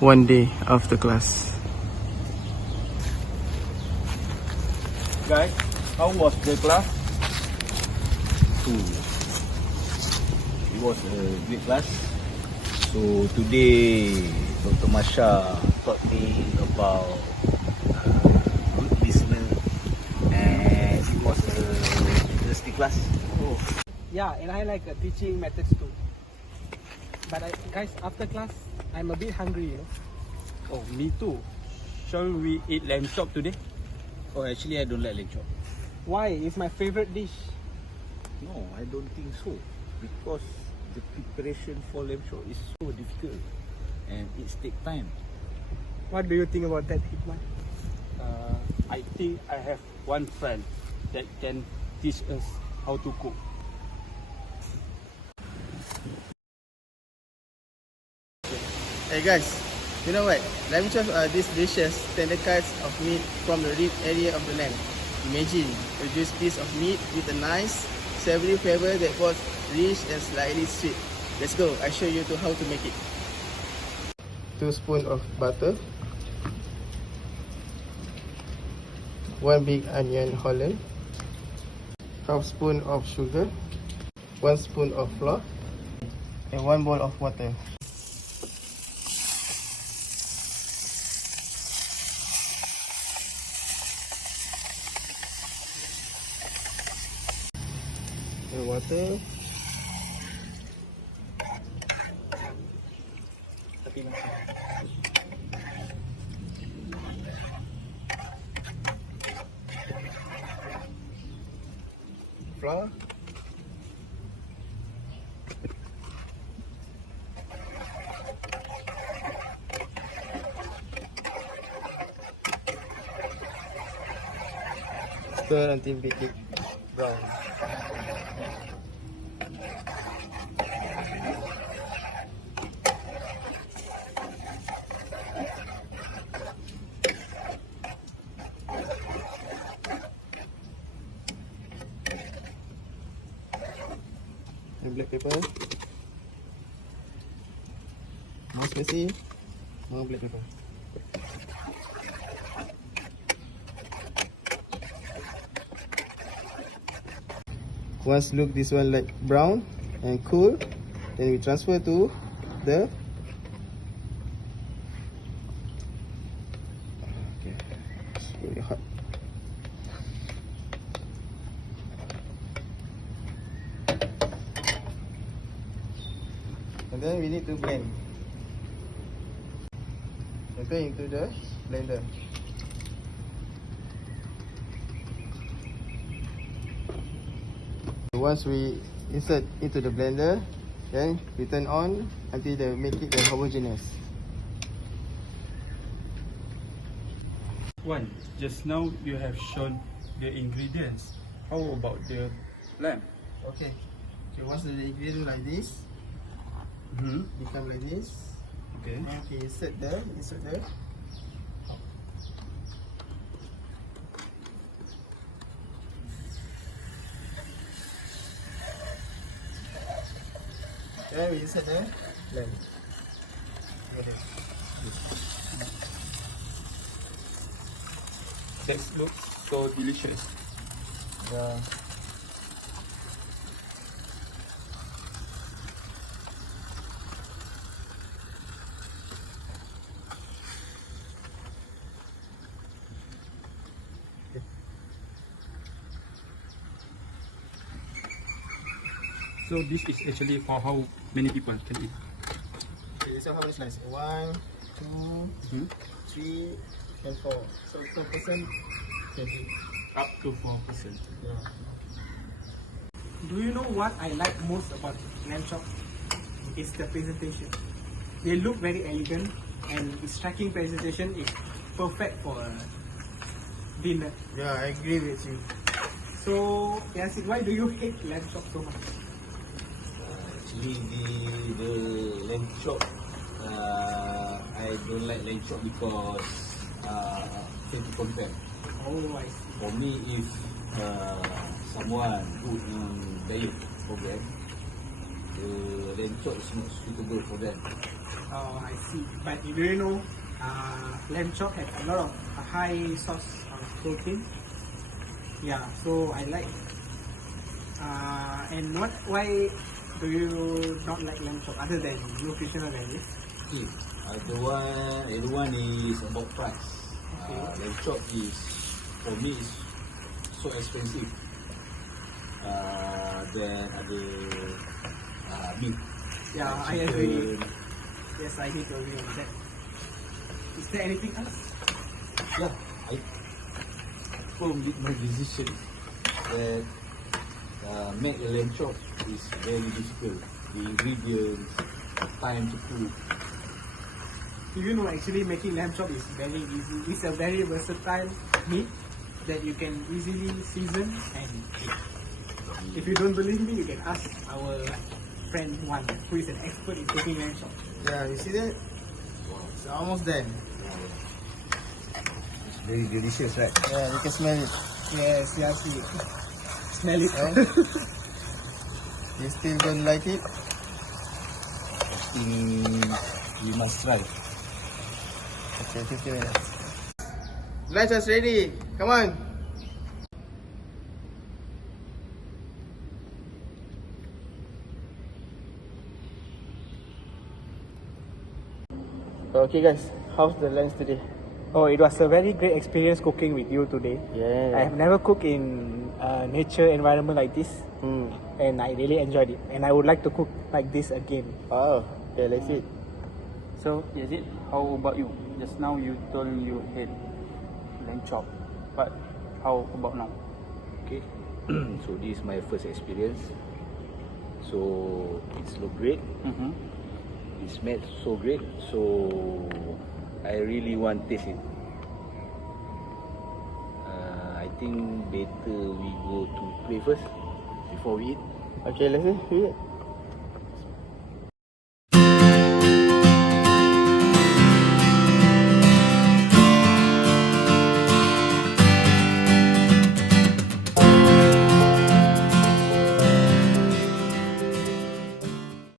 one day after class. Guys, how was the class? It was a great class. So today, Dr. Masha taught me about good listener, and it was a interesting class. Oh. Yeah, and I like teaching methods too. But guys, after class, I'm a bit hungry, you know. Oh, me too. Shall we eat lamb chop today? Oh, actually, I don't like lamb chop. Why? It's my favorite dish. No, I don't think so. Because the preparation for lamb chop is so difficult, and it takes time. What do you think about that, Hikman? I think I have one friend that can teach us how to cook. Hey guys, you know what? Lamb chops are these delicious tender cuts of meat from the rib area of the lamb. Imagine a juicy piece of meat with a nice savory flavor that both rich and slightly sweet. Let's go, I show you how to make it. 2 spoons of butter, 1 big onion Holland, half spoon of sugar, 1 spoon of flour, and 1 bowl of water. The water, flour, stir until it brown. And black pepper, more spicy, more black pepper. Once look this one like brown and cool, then we transfer to the it's really hot. And then we need to blend. Transfer into the blender. Once we insert into the blender, then we turn on until they make it homogeneous. One, just now you have shown the ingredients. How about the lamb? Okay. So once the ingredient like this, become like this. Okay. Okay, insert there. Then we insert the lamb. Okay. That looks so delicious. Yeah. So this is actually for how many people can eat? Okay, so how many slices? 1, 2, 3, and 4. So 2% can eat. Up to 4%. Yeah. Do you know what I like most about lamb chop? It's the presentation. They look very elegant, and the striking presentation is perfect for dinner. Yeah, I agree with you. So, Yasin, why do you hate lamb chop so much? Actually, the lamb chop, I don't like lamb chop because can to compare. Oh, I see. For me, if someone put diet program, the lamb chop is not suitable for them. Oh, I see. But do you know, lamb chop has a lot of high source of protein. Yeah, so I like. And why do you not like lamb chop other than nutritional values? Okay. The one is about price. Okay. Lamb chop is, for me, is so expensive than other meat. Yeah, like I agree. chicken. Yes, I need to agree on that. Is there anything else? Yeah, I firm with my decision that make a lamb chop is very difficult. The ingredients, the time to cook. Do you know actually making lamb chop is very easy. It's a very versatile meat that you can easily season and eat. If you don't believe me, you can ask our friend Juan, who is an expert in cooking lamb chop. Yeah, you see that? It's almost done. It's very delicious, right? Yeah, you can smell it. Yes, yes, smell it. Eh? You still don't like it? I think we must try. Okay, 50 minutes. Lunch is ready. Come on. Okay guys, how's the lunch today? Oh, it was a very great experience cooking with you today. Yeah. I have never cooked in a nature environment like this, and I really enjoyed it. And I would like to cook like this again. Oh, okay, let's eat. So, Yazid, how about you? Just now you told you hate lamb chop, but how about now? Okay. So this is my first experience. So it's look great. Mm-hmm. It smells so great. So I really want to taste it. I think better we go to play first before we eat. Okay, let's eat.